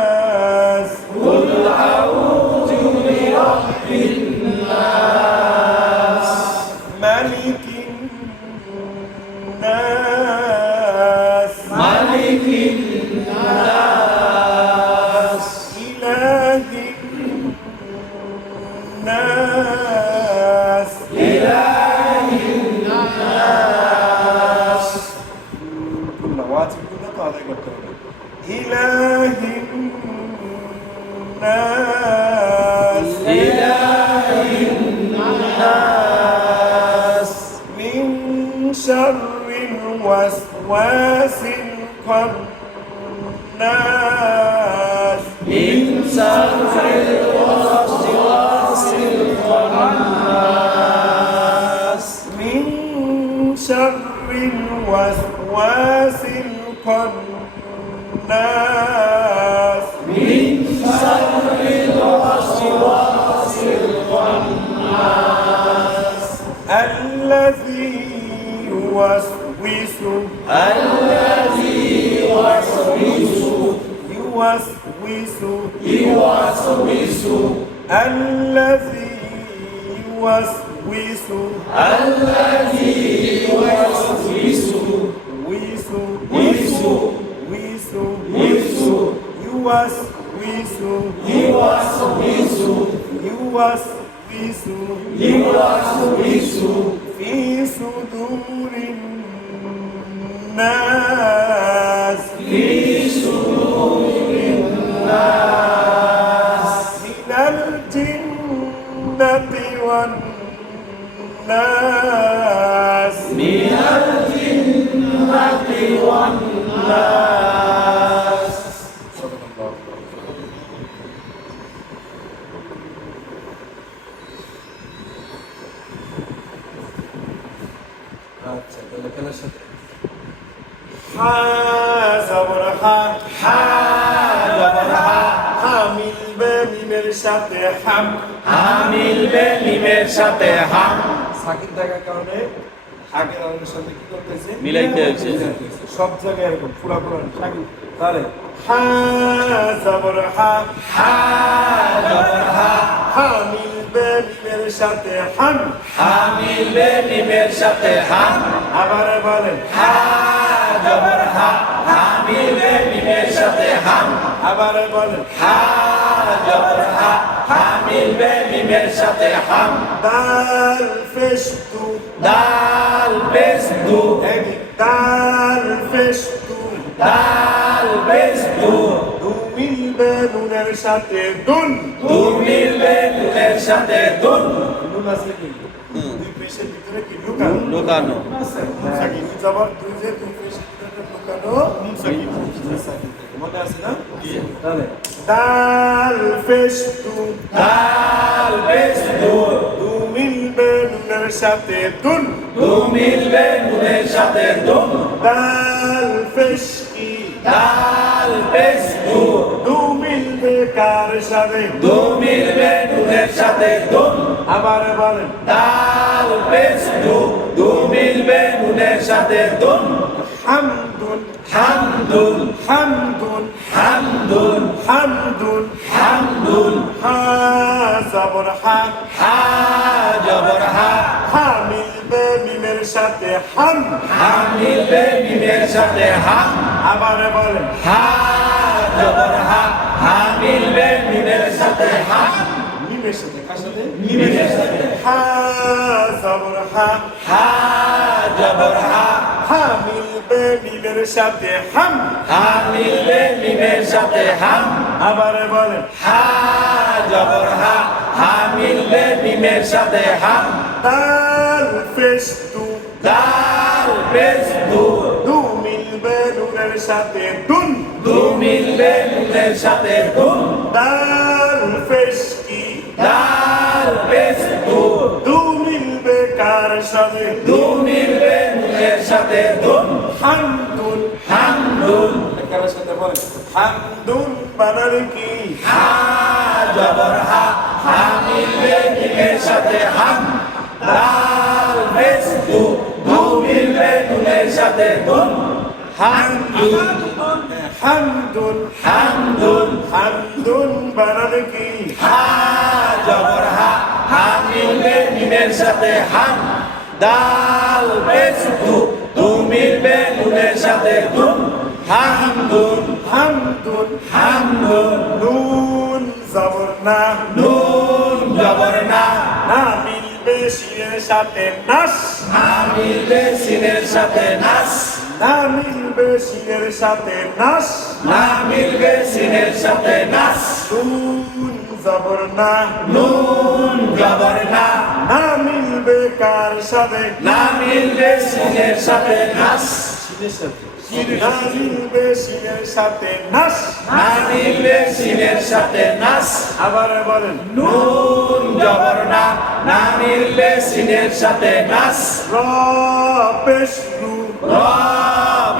الناس قل أعوذ برب الناس ملك الناس ملك الناس إله الناس إله الناس كل واجب كله তো আদায় করতে হবে إله الناس إله الناس من شر الوسواس الخناس من شر الوسواس الخناس من شر الوسواس الخناس من شر الوسواس الخناس الذي يوسوس الذي يوسوس يوسوس الذي يوسوس الذي يوسوس ويسو ويسو ويسو ويسو يوسوس يوسوس يوسوس يوسوس في صدور الناس في صدور الناس من الجنة والناس من الجنة والناس আচ্ছা তাহলে খেলার সাথে হা জবর হা হা জবর হা হা মিলবে মিমের সাথে হাম হা মিলবে মিমের সাথে হাম সাকিন থাকার কারণে আগের আলোর সাথে কি করতেছে মিলাইতে হয়েছে। সব জায়গায় এরকম পুরা সাকিন তাহলে হা জবর হা হা জবর হা হা মিলবে মিমের সাথে হাম হা মিলবে মিমের সাথে হাম আবার বলেন হা জবর হা হা মিলবে মিমের সাথে হাম আবার বলেন হা জবর হা হা মিলবে মিমের সাথে হাম দাল ফেশতু দাল পেস্তু দাল ফেশতু দাল পেস্তু দু মিলবে নুনের সাথে দুন দু মিলবে নুনের সাথে দুন নুন আছে কি দুই পেশের ভিতরে কি লুকানো লুকানো আছে সাকিন জবর দুই যে দুই পেশের ভিতরে লুকানো সাকিন মনে আছে না তাহলে দাল ফেশতু দাল পেস্তু দু মিলবে নুনের সাথে দুন দু মিলবে নুনের সাথে দুন দাল ফেশকি দাল পেস্তু দু মিলবে কার সাথে দু মিলবে নুনের সাথে দুন আবার বলেন দাল পেস্তু দু মিলবে নুনের সাথে দুন হামদুন হামদুন হামদুন হামদুন হামদুন হামদুন হা জবর হা হা জবর হা হা মিলবে মিমের সাথে হাম হা মিলবে মিমের সাথে হাম আবার বলেন হা জবর হা হা মিলবে মিমের সাথে হাম মিমের সাথে কার সাথে মিমের সাথে হা জবর হা হা জবর হা হা মিলবে মিমের সাথে হাম হা মিলবে মিমের সাথে হাম আবার বলেন হা জবর হা হা মিলবে মিমের সাথে হাম দাল ফেশতু দাল পেস্তু দু মিলবে নুনের সাথে দুন দু মিলবে নুনের সাথে দুন দাল ফেশকি দাল পেস্তু দু মিলবে কার সাথে দু মিলবে নুনের সাথে দুন হামদুন হামদুন কার সাথে বলেন হামদুন বানান কি হা জবর হা হা মিলবে মিমের সাথে হাম দাল পেস্তু দু মিলবে নুনের সাথে দুন হামদুন হামদুন হামদুন হামদুন বানানে কি হা জবর হা হা মিলবে মিমের সাথে হাম দাল পেশ দু দু মিলবে নুনের সাথে দুম হামদুন হামদুন হামদুন নুন জবর না নুন জবর না না মিলবে শিনের সাথে নাস হা মিলবে সিনের সাথে নাস না মিলবে শিনের সাথে নাস না মিলবে সিনের সাথে নাস নুন জবর না নুন জবর না না মিলবে কার সাথে না মিলবে সিনের সাথে নাস না মিলবে শিনের সাথে নাস না মিলবে সিনের সাথে নাস আবার বলেন নুন জবর না না মিলবে সিনের সাথে নাস র পেশ রু র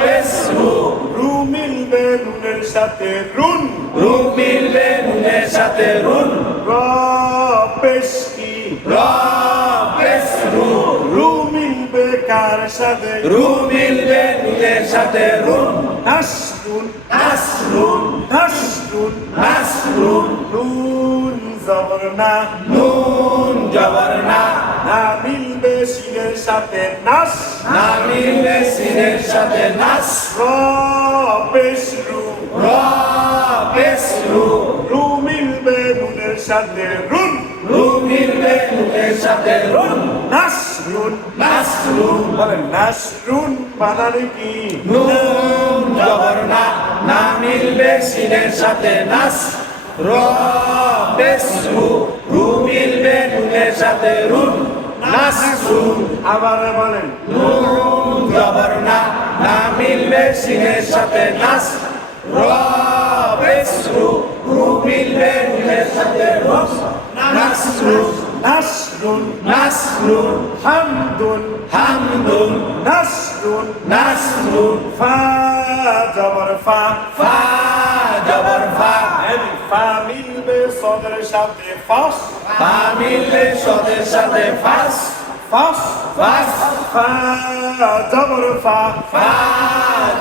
পেশ রু রু মিলবে নুনের সাথে রুন রু মিলবে নুনের সাথে রুন র পেশ কি র পেশ রু রু মিলবে কার সাথে রু মিলবে নুনের সাথে রুন নাসরুন নাসরুন নাসরুন নাসরুন নুন জবর না নুন জবর না না মিলবে শিনের সাথে নাস না মিলবে সিনের সাথে নাস র পেশ রু র পেশ রু রু মিলবে নুনের সাথে রুন রু মিলবে নুনের সাথে রুন নাসরুন নাসরুন বলেন নাসরুন বানানে কি নুন জবর না না মিলবে সিনের সাথে নাস র পেশ রু রু মিলবে নুনের সাথে রুন নাসরুন আবার বলেন নুন জবর না না মিলবে সিনের সাথে নাস র পেশ রু রু মিলবে নুনের সাথে রুন নাসরুন নাসরুন নাসরুন হামদুন হামদুন নাসরুন নাসরুন ফা জবর ফা ফা জবর ফা ফা মিলবে সদের সাথে ফাস ফা মিলবে সদের সাথে ফাস ফাস ফাস ফা জবর ফা ফা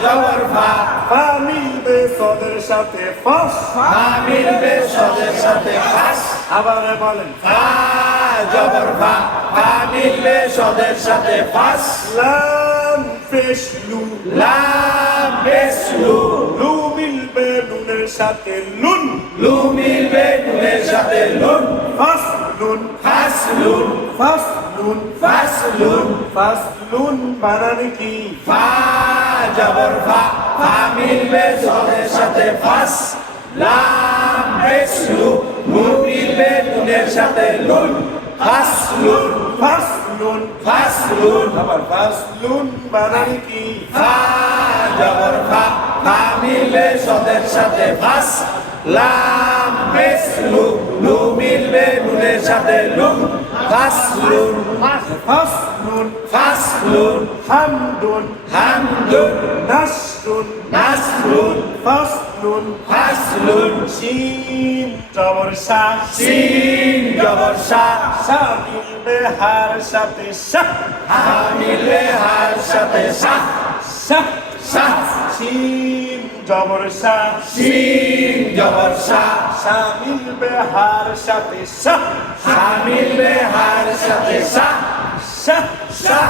জবর ফা ফা মিলবে সদের সাথে ফাস ফা মিলবে সদের সাথে ফাস আবার বলেন ফা জবর ফা ফা মিলবে সদের সাথে ফাস লাম পেশ লু লাম পেশ লু লু মিলবে নুনের সাথে লুন লু মিলবে নুনের সাথে লুন ফাস লুন ফাস লুন ফাস লুন ফাস লুন ফাস লুন বানানে কি ফা জবর ফা ফা মিলবে সদের সাথে ফাস লাম পেশ লু লু মিলবে নুনের সাথে লুন ফাস লুন ফাস লুন ফাস লুন আবার ফাস লুন বানানে কি ফা জবর ফা ফা মিলবে সদের সাথে ফাস লাম পেশ লু লু মিলবে নুনের সাথে লুন ফাস লুন ফাস লুন ফাস লুন হামদুন হামদুন নাসরুন নাসরুন ফাস লুন ফাস লুন শিন জবর সা সিন জবর সা সা মিলবে হার সাথে সা হা মিলবে হার সাথে সা সা সা শিন জবর সা সিন জবর সা সা মিলবে হার সাথে সা হা মিলবে হার সাথে সা সা সা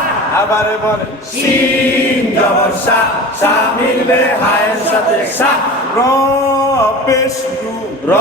আবার বলেন সিন জবর সা সা মিলবে হায়ের সাথে সা র পেশ রু র